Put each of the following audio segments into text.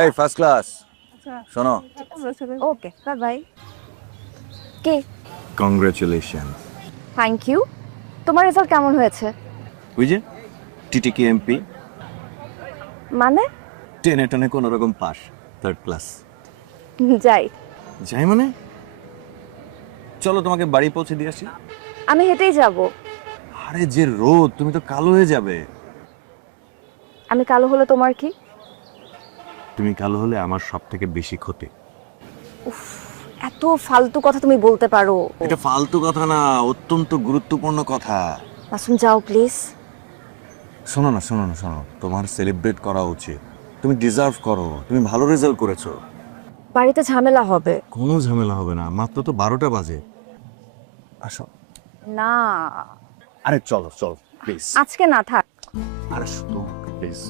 এই first class শোনো। Okay bye bye. কে? কংগ্রাচুলেশন। Thank you. তোমার রেজাল্ট কেমন হয়েছে? ওই যে টিটিকে এমপি মানে? টেনে টেনে কোনো রকম পাস, থার্ড ক্লাস। যাই। যাই মানে? চলো তোমাকে বাড়ি পৌঁছে দিয়ে আসি। আমি হেঁটেই যাব। আরে যে রোদ, তুমি তো কালো হয়ে যাবে। আমি কালো হলে তোমার কি? তুমি কালো হলে আমার সব থেকে বেশি ক্ষতি। উফ, এত ফালতু কথা তুমি বলতে পারো? এটা ফালতু কথা না, অত্যন্ত গুরুত্বপূর্ণ কথা। মাসুম যাও প্লিজ। শোনো না, শোনো না, শোনো, তোমার সেলিব্রেট করা উচিত। তুমি ডিজার্ভ করো, তুমি ভালো রেজাল্ট করেছো। বাড়িতে ঝামেলা হবে। কোনো ঝামেলা হবে না, মাত্র তো 12টা বাজে। আসো। না আরে চলো চলো প্লিজ। আজকে না, থাক। আরে শুধু প্লিজ।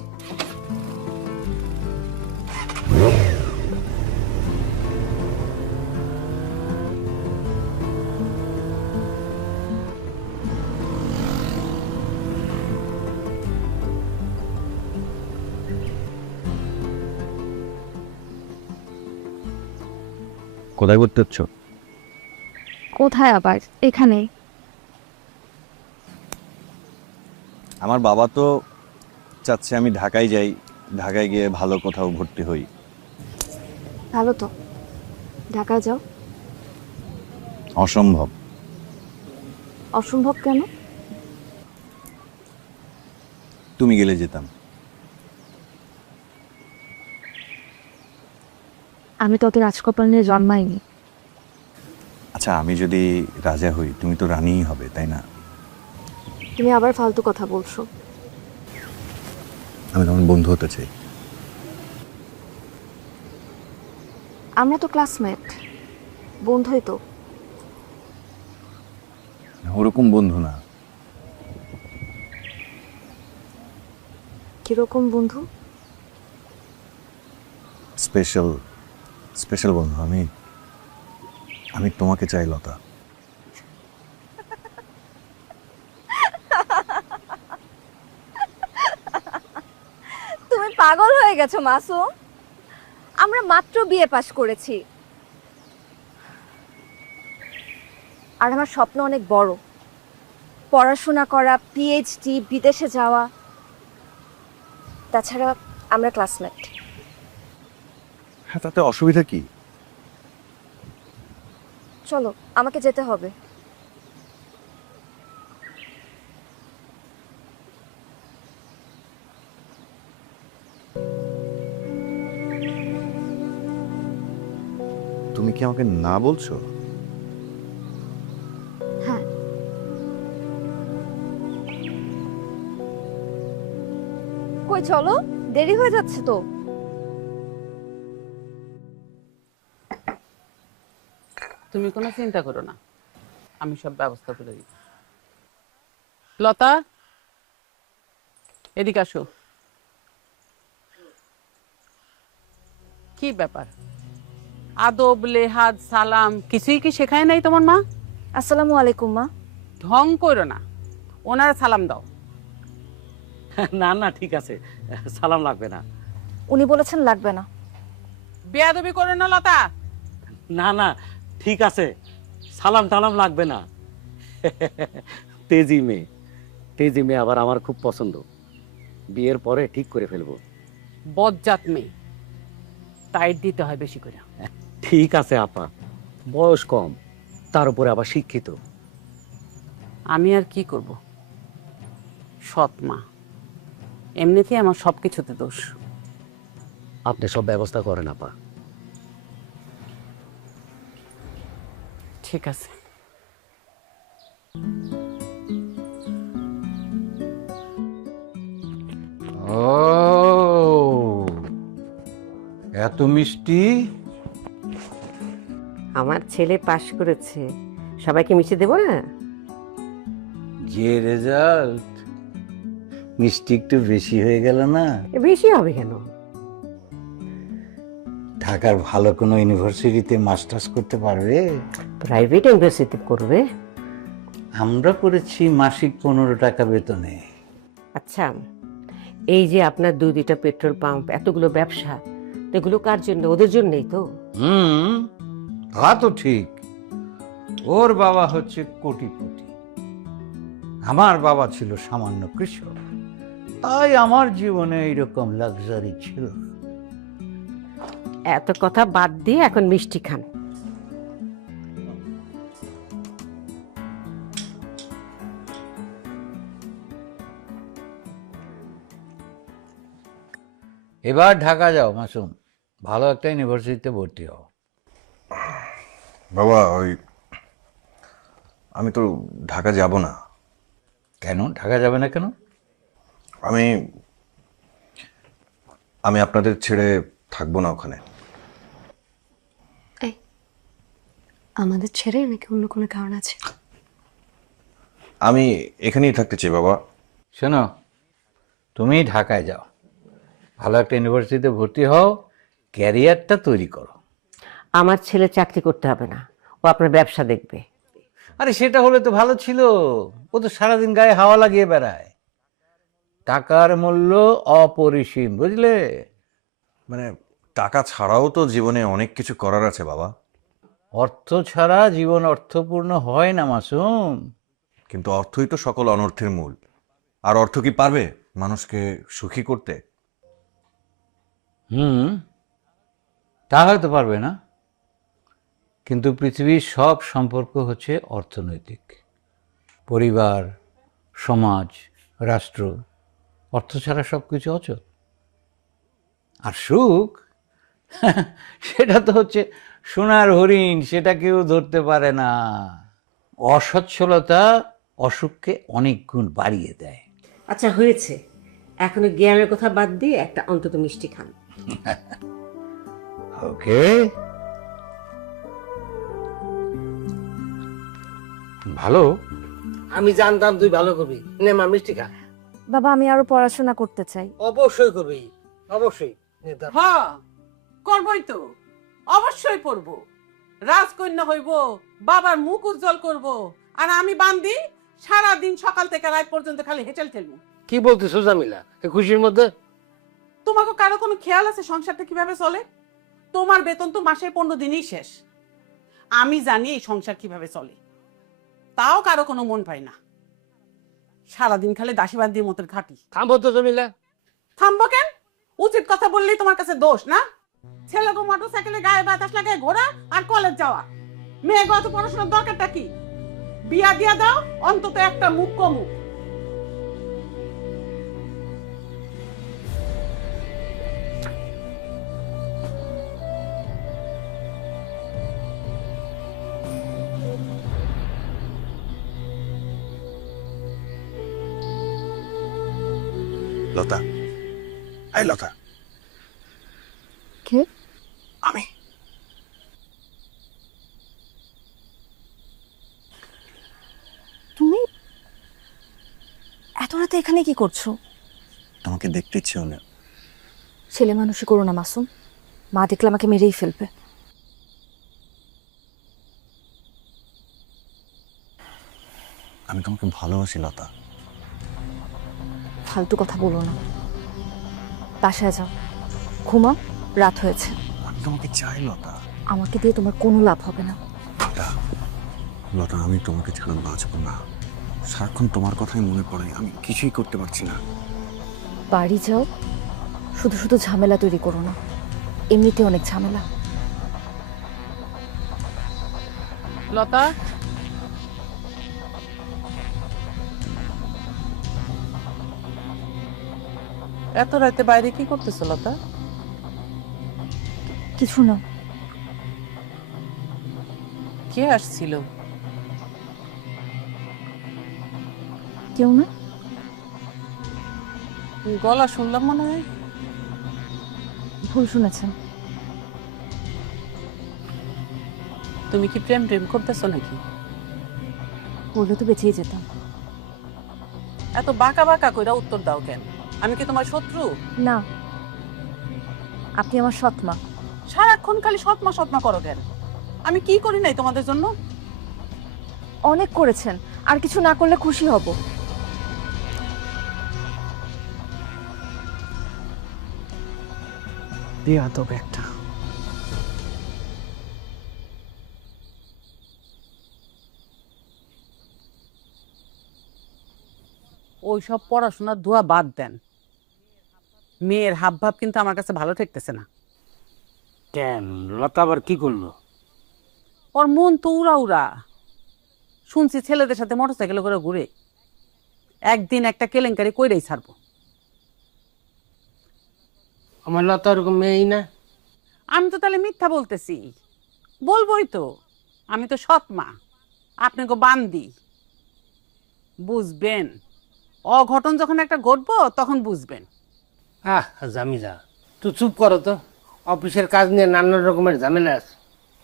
কোথায় করতে হচ্ছ? কোথায় আবার? এখানে। আমার বাবা তো চাচ্ছে আমি ঢাকায় যাই, ঢাকায় গিয়ে ভালো কোথাও ভর্তি হই। ভালো তো, ঢাকায় যাও। অসম্ভব। অসম্ভব কেন? তুমি গেলে যেতাম। আমি তো ওকে রাজকপাল নিয়ে জন্মাইনি। আচ্ছা, আমি যদি রাজা হই, তুমি তো রানীই হবে, তাই না? তুমি আবার ফালতু কথা বলছো। আমি তোমার বন্ধু হতে চাই। আমরা তো ক্লাসমেট, বন্ধুই তো। ওরকম বন্ধু না। কিরকম বন্ধু? স্পেশাল, স্পেশাল বন্ধু। আমি আমি তোমাকে চাই লতা। তুমি পাগল হয়ে গেছো মাসুম। আমরা মাত্র বিএ পাশ করেছি, আর আমার স্বপ্ন অনেক বড়। পড়াশোনা করা, পিএইচডি, বিদেশে যাওয়া। তাছাড়া আমরা ক্লাসমেট। হ্যাঁ, তাতে অসুবিধা কি? চলো, আমাকে যেতে হবে। তুমি কি আমাকে না বলছো? হ্যাঁ। কই চলো, দেরি হয়ে যাচ্ছে তো। তুমি কোনো চিন্তা করো না, আমি সব ব্যবস্থা করে দিই। লতা, এদিকে আসো। কি ব্যাপার? আদব, লেহাজ, সালাম কিছুই কি শেখায় নাই তোমার মা? আসসালামু আলাইকুম মা। ঢং করো না, ওনারা সালাম দাও। না না, ঠিক আছে, সালাম লাগবে না। উনি বলেছেন লাগবে না। বেয়াদবি করো না লতা। না না, ঠিক আছে, সালাম টালাম লাগবে না। তেজি মেয়ে, তেজি মেয়ে আবার আমার খুব পছন্দ। বিয়ের পরে ঠিক করে ফেলবো। বজ্জাত মেয়ে, টাইট দিতে হয় বেশি করে। ঠিক আছে আপা, বয়স কম, তার উপরে আবার শিক্ষিত। আমি আর কি করব, সৎ মা। এমনিতেই আমার সবকিছুতে দোষ। আপনি সব ব্যবস্থা করেন আপা। ঠিক আছে। ও, এত মিষ্টি। আমার ছেলে পাশ করেছে, সবাইকে মিশে দেবো না? যে রেজাল্ট, মিষ্টি একটু বেশি হয়ে গেল না? বেশি হবে কেন? ঢাকার ভালো কোনো ইউনিভার্সিটিতে মাস্টার্স করতে পারবে? প্রাইভেট ইউনিভার্সিটি করবে? আমরা করেছি মাসিক 15 টাকা বেতনে। আচ্ছা, এই যে আপনার দুইটা পেট্রোল পাম্প, এতগুলো ব্যবসা, তো এগুলো কার জন্য? ওদের জন্যই তো। তা তো ঠিক। ওর বাবা হচ্ছে কোটিপতি, আমার বাবা ছিল সামান্য কৃষক, তাই আমার জীবনে এইরকম লাক্সারি ছিল না। এত কথা বাদ দিয়ে এখন মিষ্টি খান। এবার ঢাকা যাও মাসুম, ভালো একটা ইউনিভার্সিটিতে ভর্তি হও। বাবা আমি তো ঢাকা যাব না। কেন ঢাকা যাবে না কেন? আমি আমি আপনাদের ছেড়ে থাকবো না ওখানে। আমাদের ছেড়ে নাকি অন্য কোনো কারণ আছে? আমি এখানেই থাকতে চাই বাবা। শোনো, তুমি ঢাকায় যাও, ভালো একটা ইউনিভার্সিটিতে ভর্তি হও, ক্যারিয়ারটা তৈরি করো। আমার ছেলে চাকরি করতে হবে না, ও আপনার ব্যবসা দেখবে। আরে সেটা হলে তো ভালো ছিল, ও তো সারাদিন গায়ে হাওয়া লাগিয়ে বেড়ায়। টাকার মূল্য অপরিসীম, বুঝলে? মানে টাকা ছাড়াও তো জীবনে অনেক কিছু করার আছে বাবা। অর্থ ছাড়া জীবন অর্থপূর্ণ হয় না মাসুম। কিন্তু অর্থই তো সকল অনর্থের মূল। আর অর্থ কি পারবে মানুষকে সুখী করতে? তা হয়তো পারবে না, কিন্তু পৃথিবীর সব সম্পর্ক হচ্ছে অর্থনৈতিক। পরিবার, সমাজ, রাষ্ট্র, অর্থ ছাড়া সব কিছু অচল। আর সুখ সেটা তো হচ্ছে সোনার হরিণ, সেটা কেউ ধরতে পারে না। অসচ্ছলতা অসুখকে অনেক গুণ বাড়িয়ে দেয়। আচ্ছা হয়েছে, এখন ওই জ্ঞানের কথা বাদ দিয়ে একটা অন্তত মিষ্টি খান। ওকে, ভালো। আমি জানতাম তুই ভালো করবি। নে মা মিষ্টি খা। বাবা আমি আরো পড়াশোনা করতে চাই। অবশ্যই করবি, অবশ্যই। নে দাও। হ্যাঁ, করবই তো, অবশ্যই করব। রাজকন্যা হইব, বাবার মুখ উজ্জ্বল করব, আর আমি বান্দি সারা দিন সকাল থেকে রাত পর্যন্ত খালি হেঁচেল ঠেলবো। কি বলতেছো জামিলা এই খুশির মধ্যে? তোমাকে কারো কোনো খেয়াল আছে সংসারটা কিভাবে চলে? তোমার বেতন তো মাসের 15 দিনই শেষ। আমি জানি এই সংসার কিভাবে চলে, তাও কারো কোনো মন পাই না। সারাদিন খালি দাসীবান্দির মতো খাটি। থামবো তো জামিলা। থামবো কেন? উচিত কথা বললেই তোমার কাছে দোষ না? ছেলেকে মোটর সাইকেলে গায়ে বাতাস লাগায় ঘোরা আর কলেজ যাওয়া, মেয়ে গত পড়াশোনার দরকারটা কি? বিয়া দিয়া দাও, অন্তত একটা মুখ কমুক। লতা, এই লতা, কে? আমি। তুমি এত রাতে এখানে কি করছো? তোমাকে দেখতে ইচ্ছে হলো। ছেলে মানুষই করো না মাসুম, মা দেখলে আমাকে মেরেই ফেলবে। আমি তোমাকে ভালোবাসি লতা। ফালতু কথা বলো না, বাসায় যাও, ঘুমাও, রাত হয়েছে। আমি তোমাকে চাই লতা। আমাকে দিয়ে তোমার কোনো লাভ হবে না। লতা, লতা, আমি তোমাকে ছাড়া বাঁচবো না। সারাক্ষণ তোমার কথাই মনে পড়ে, আমি কিছুই করতে পারছি না। বাড়ি যাও, শুধু শুধু ঝামেলা তৈরি করো না, এমনিতে অনেক ঝামেলা। লতা, এত রাতে বাইরে কি করতেছো লতা? কিছু না। কে আসছিল? কেউ না। গলা শুনলাম মনে হয়। ভুল শুনেছেন। তুমি কি প্রেম প্রেম করতেছো নাকি? বললে তো বেঁচেই যেতাম। এত বাঁকা বাঁকা কইরা উত্তর দাও কেন? আমি কি তোমার শত্রু? না, আপনি আমার সৎমা। সারাক্ষণ খালি সৎমা সৎমা করো কেন? আমি কি করি নাই তোমাদের জন্য? অনেক করেছেন, আর কিছু না করলে খুশি হব। বেয়াদব একটা। ওইসব পড়াশোনার ধোয়া বাদ দেন, মেয়ের হাব ভাব কিন্তু আমার কাছে ভালো ঠেকতেছে না। কেন লতা আবার কি করলো? ওর মন তো উড়া উড়া, শুনছি ছেলেদের সাথে মোটরসাইকেলে করে ঘুরে, একদিন একটা কেলেঙ্কারি কইরেই ছাড়বো। আমার লতা ওরকম মেয়েই না। আমি তো তাহলে মিথ্যা বলতেছি? বলবোই তো, আমি তো সৎ মা, আপনাকে বান্দি। বুঝবেন, অঘটন যখন একটা ঘটবো তখন বুঝবেন। আহ জামিলা, তুই চুপ করো তো। অফিসের কাজ নিয়ে নানান রকমের ঝামেলা আছে,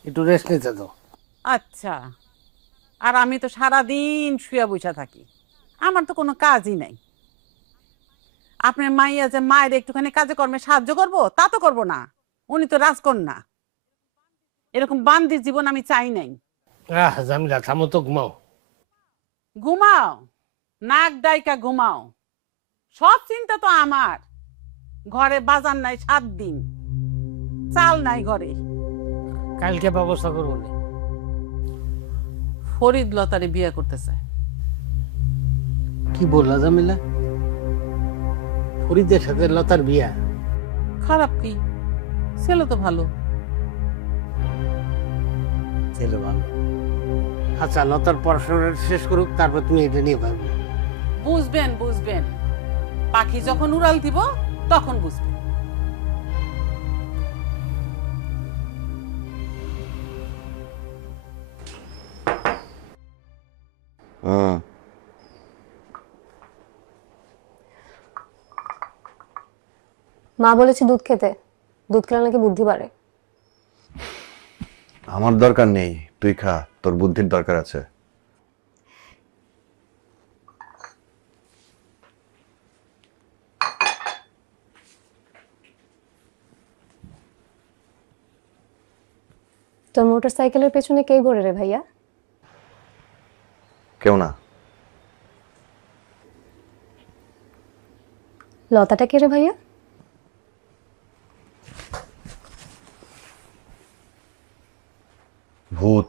একটু রেস্ট নিতে তো। আচ্ছা, আর আমি তো সারাদিন শুয়ে বসে থাকি, আমার তো কোনো কাজই নাই। আপনার মাইয়া যে মায়ের একটুখানি কাজে কর্মে সাহায্য করব, তা তো করবো না। উনি তো রাজকন্যা, এরকম বান্দির জীবন আমি চাই নাই। আহ জামিলা, থামো তো, ঘুমাও। ঘুমাও, নাক ডাইকা ঘুমাও, সব চিন্তা তো আমার। ঘরে বাজার নাই 7 দিন, চাল নাই ঘরে। কালকে ব্যবস্থা করবো নি। ফরিদ লতারে বিয়ে করতেছে। কি বললা জামিলা? ফরিদের সাথে লতার বিয়া? খারাপ কি, ছেলে তো ভালো। ছেলে ভালো। আচ্ছা, লতার পড়াশোনা শেষ করুক, তারপর তুমি এটা নিয়ে ভাববে। বুঝবেন বুঝবেন, পাখি যখন উড়াল দিব তখন বুঝবেন। হ্যাঁ, মা বলেছে দুধ খেতে, দুধ খেলে নাকি বুদ্ধি বাড়ে। আমার দরকার নেই, তুই খা, তোর বুদ্ধির দরকার আছে। তোর মোটর সাইকেলের পেছনে কে ঘোরে রে ভাইয়া? কেউ না। লতাটা কে রে ভাইয়া? ভূত।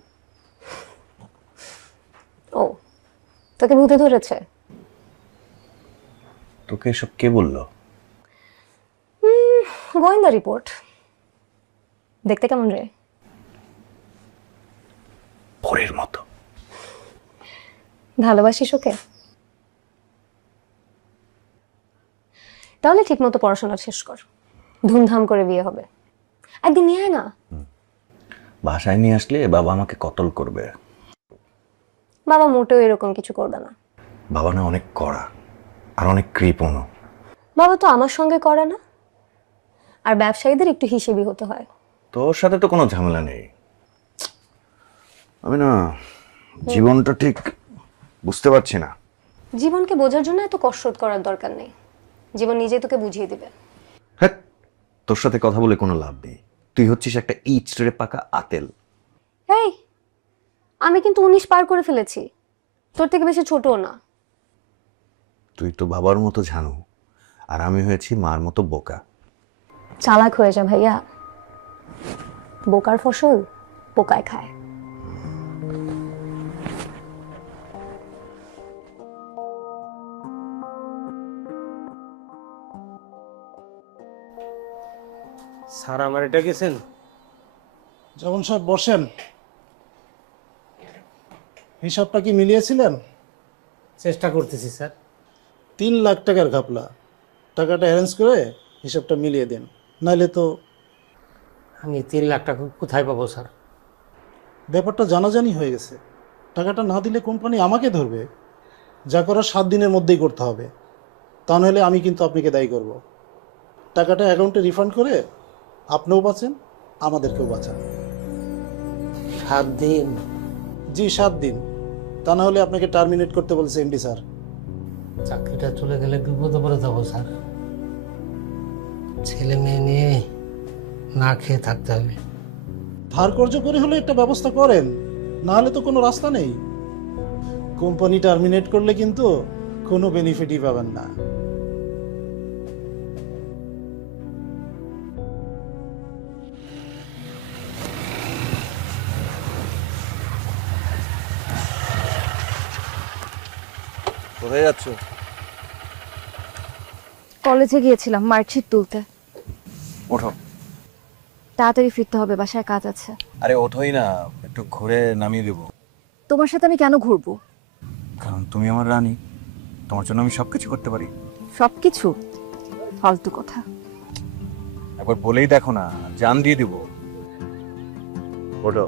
ও, তোকে ভূতে ধরেছে? তোকে এসব কে বললো? গোয়েন্দা রিপোর্ট। দেখতে কেমন রে? পরের মতো। ভালোবাসিস ওকে? তাহলে ঠিক মতো পড়াশোনা শেষ কর, ধুমধাম করে বিয়ে হবে। একদিন নিয়ে আয় না। বাসায় নিয়ে আসলে বাবা আমাকে কতল করবে। বাবা মোটেও এরকম কিছু করবে না। বাবা না অনেক কড়া আর অনেক কৃপণও। বাবা তো আমার সঙ্গে করে না, আর ব্যবসায়ীদের একটু হিসেবি হতে হয়। তোর সাথে তো কোনো ঝামেলা নেই। আমি না জীবনটা ঠিক বুঝতে পারছি না। জীবনকে বোঝার জন্য এত কসরত করার দরকার নেই, জীবন নিজেই তোকে বুঝিয়ে দিবে। হ্যাঁ, তোর সাথে কথা বলে কোনো লাভ নেই। তুই হচ্ছিস একটা ইচড়ে পাকা আতেল। এই, আমি কিন্তু 19 পার করে ফেলেছি, তোর থেকে বেশি ছোটও না। তুই তো বাবার মতো ঝানু, আর আমি হয়েছি মার মতো বোকা। চালাক হয়ে যা ভাইয়া, বোকার ফসল পোকায় খায়। স্যার আমার এটা গেছেন? যখন সব বসেন, হিসাবটা কি মিলিয়েছিলেন? চেষ্টা করতেছি স্যার। 3 লাখ টাকার ঘাপলা, টাকাটা অ্যারেঞ্জ করে হিসাবটা মিলিয়ে দেন, নাইলে তো। আমি 3 লাখ টাকা কোথায় পাবো স্যার? ব্যাপারটা জানাজানি হয়ে গেছে, টাকাটা না দিলে কোম্পানি আমাকে ধরবে। যা করার 7 দিনের মধ্যেই করতে হবে, তা নইলে আমি কিন্তু আপনাকে দায়ী করব। টাকাটা অ্যাকাউন্টে রিফান্ড করে আপনিও বাঁচেন, আমাদেরকেও বাঁচান। 7 দিন? জি 7 দিন, তা না হলে আপনাকে টার্মিনেট করতে বলেছে এমডি স্যার। চাকরিটা চলে গেলে বিপদে পড়ে যাবো স্যার। ছেলে মেয়ে নিয়ে না খেয়ে থাকতে হবে। ধার কর্য করে হলে একটা ব্যবস্থা করেন, না হলে তো কোনো রাস্তা নেই। কোম্পানি টার্মিনেট করলে কিন্তু কোনো বেনিফিটই পাবেন না। কোথায় যাচ্ছ? কলেজে গিয়েছিলাম মার্কশিট তুলতে। ওঠো। তাড়াতাড়ি ফিরতে হবে, বাসায় কাজ আছে। আরে ওঠোই না, একটু ঘুরে নামিয়ে দেবো। তোমার সাথে আমি কেন ঘুরবো? কারণ তুমি আমার রানী, তোমার জন্য আমি সবকিছু করতে পারি। সবকিছু ফালতু কথা। একবার বলেই দেখো না, জান দিয়ে দিব। ওঠো।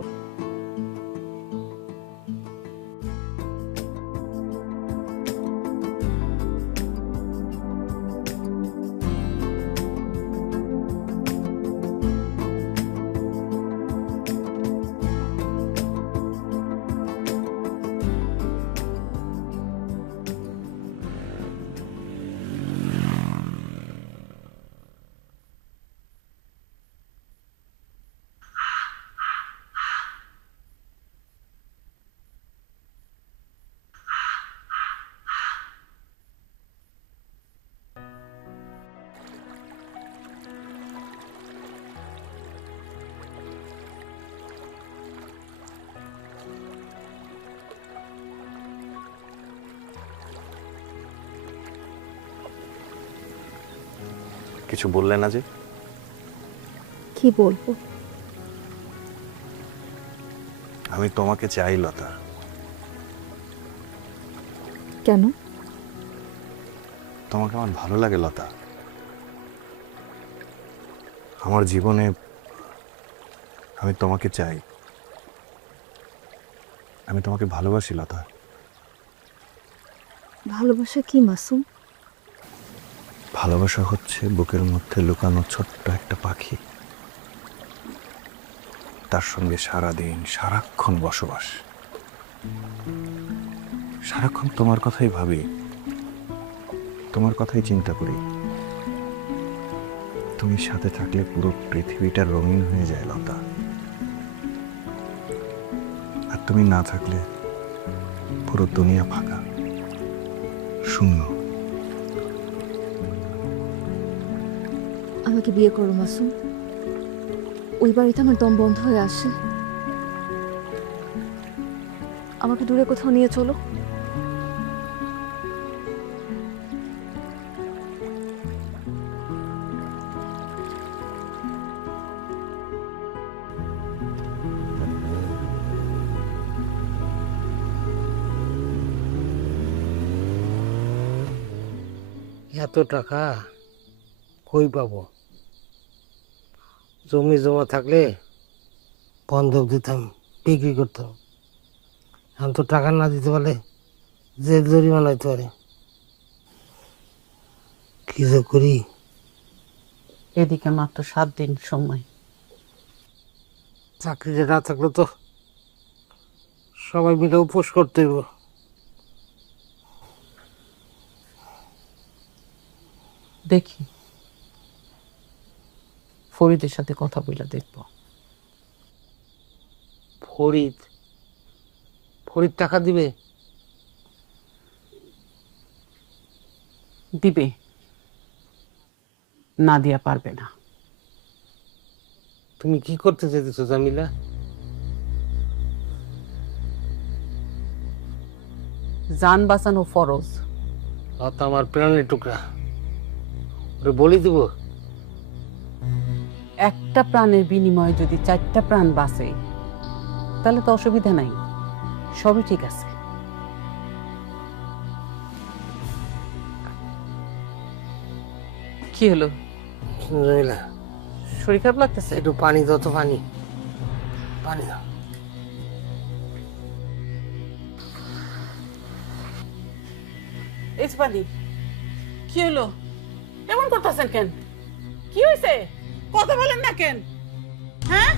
কিছু বললে না যে? কি বলবো? আমি তোমাকে চাই লতা। কেন? তোমাকে আমার ভালো লাগে লতা। আমার জীবনে আমি তোমাকে চাই, আমি তোমাকে ভালোবাসি লতা। ভালোবাসা কি মাসুম? ভালোবাসা হচ্ছে বুকের মধ্যে লুকানো ছোট্ট একটা পাখি, তার সঙ্গে সারাদিন সারাক্ষণ বসবাস। সারাক্ষণ তোমার কথাই ভাবি, তোমার কথাই চিন্তা করি। তুমি সাথে থাকলে পুরো পৃথিবীটা রঙিন হয়ে যায় লতা, আর তুমি না থাকলে পুরো দুনিয়া ফাঁকা, শূন্য। আমাকে বিয়ে করো মাসুম। ওই বাড়িতে আমার দম বন্ধ হয়ে আসে। আমাকে দূরে কোথাও নিয়ে চলো। এত টাকা কই পাবো? জমি জমা থাকলে বন্ধক দিতাম, বিক্রি করতাম। এখন তো টাকা না দিতে পারলে যে জরিমানা হইতে পারে। কি যে করি? এদিকে মাত্র 7 দিন সময়। চাকরিটা না থাকলে তো সবাই মিলে উপোস করতে হইব। দেখি ফরিদের সাথে কথা বলে দেখবো। ফরিদ ফরিদ টাকা দিবে? দিবে, না দিয়া পারবে না। তুমি কি করতে চাইতেছো জামিলা? জান বাঁচানো ফরজ। অত আমার প্রাণের টুকরা, ওরে বলি দিব। একটা প্রাণের বিনিময়ে যদি 4টা প্রাণ বাঁচে তাহলে তো অসুবিধা নাই, সবই ঠিক আছে। কি হলো? জামিলা, শরীর খারাপ লাগতেছে? একটু পানি দাও তো, পানি পানি দাও। এই যে পানি। কি হলো? এমন করতেছেন কেন? কি হয়েছে? কথা বলেন না কেন? হ্যাঁ,